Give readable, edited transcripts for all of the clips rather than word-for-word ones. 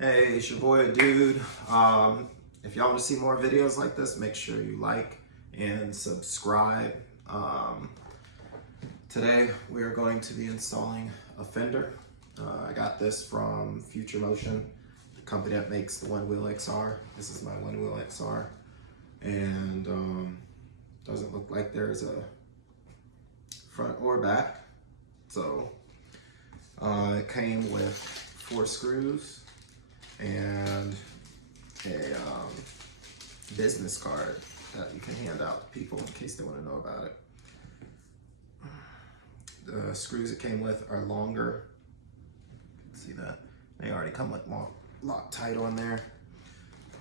Hey, it's your boy, Dude. If y'all want to see more videos like this, make sure you like and subscribe. Today we are going to be installing a fender. I got this from Future Motion, the company that makes the One Wheel XR. This is my One Wheel XR, and doesn't look like there's a front or back. So it came with 4 screws and a business card that you can hand out to people in case they want to know about it. The screws it came with are longer. See that? They already come with Loctite on there.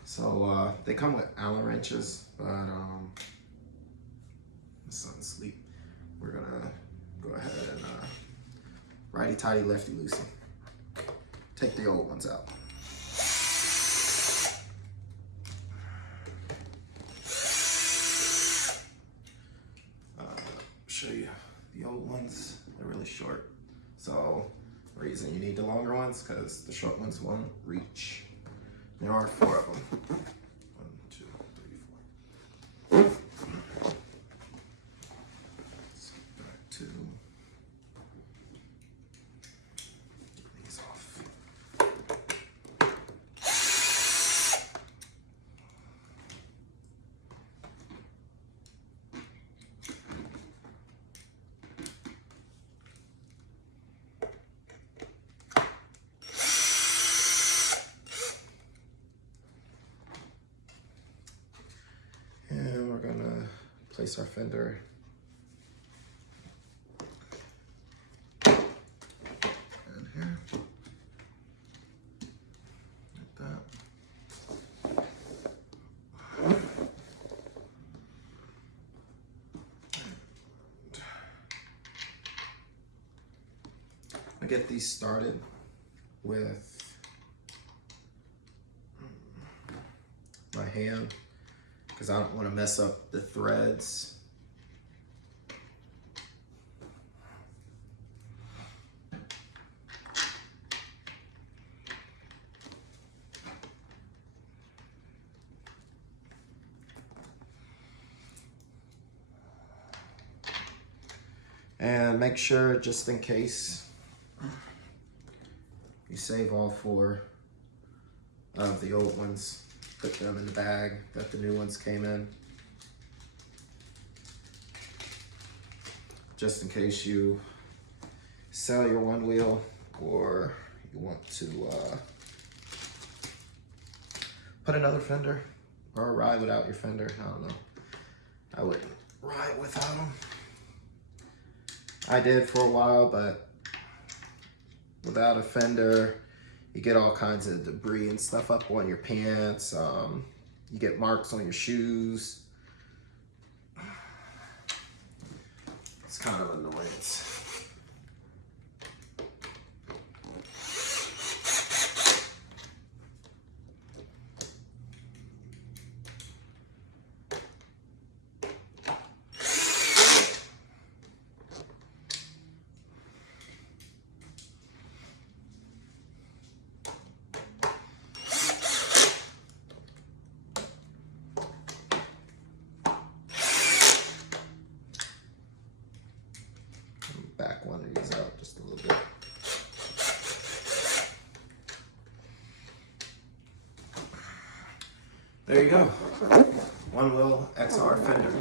So they come with Allen wrenches, but my son's asleep. We're gonna go ahead and righty-tighty, lefty-loosey. Take the old ones out. Show you the old ones. They're really short, so the reason you need the longer ones because the short ones won't reach. There are 4 of them. 1, 2, 3, 4. Let's get back to these off. And we're gonna place our fender in here, like that. I get these started with my hand because I don't want to mess up the threads. And make sure, just in case, you save all 4 of the old ones. Put them in the bag that the new ones came in. Just in case you sell your one wheel or you want to put another fender or ride without your fender. I don't know. I wouldn't ride without them. I did for a while, but without a fender, you get all kinds of debris and stuff up on your pants. You get marks on your shoes. It's kind of an annoyance. Back one of these out just a little bit. There you go. One Wheel XR fender.